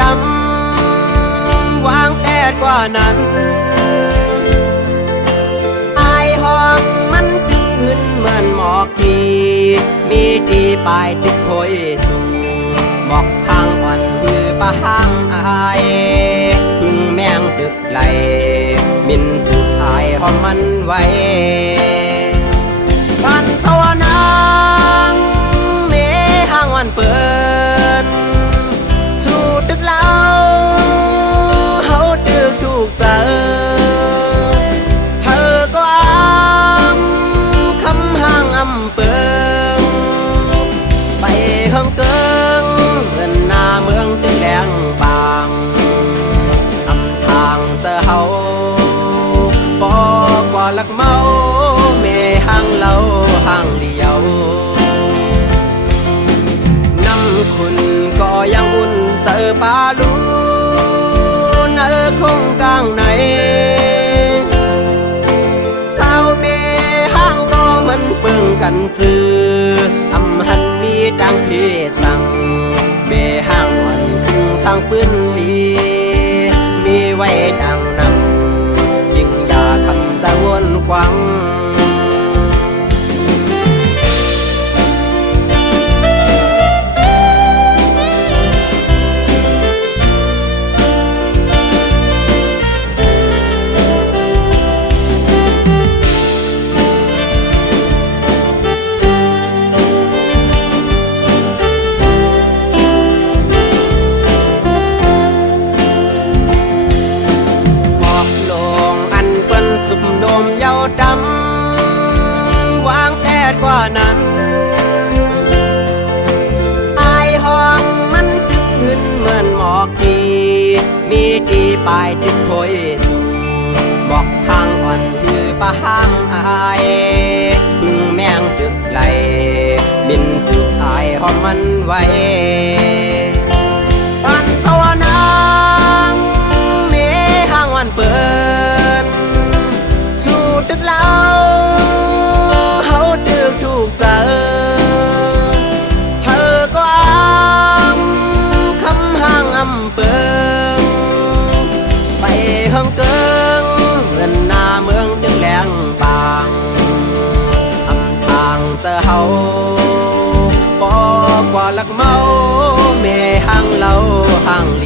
ดำวางแผดกว่านั้นไอห้องมันดึกขึ้นเหมือนหมอกกีมีดีปลายจิตโพยสูหมอกทางอ่อนคือปะห้างอายพึ่งแมงดึกไหลมินจุดไอหอมมันไว้ เอเฮาบอกว่าลักเมาเม่ห่างเราห่างเลียวน้ำคุณก็ยังอุ่นเจอปลาลูนเออคงกลางไหนสาวเมห้างก็มันเปิงกันจืออำหันมีดังเพสั่งเมห้างวันคึงสร้างปืน จ ดกว่านั้นอายห้องมันตึกขึ้นเหมือนหมอกกีมีดีปลายจิตโพยสูบอกทางอ่อนคือปะห้างอายบึงแมงตึกไหลบินจุบอายห้องมันไว้ ลักเมาเม่ห่างเราห่างเลี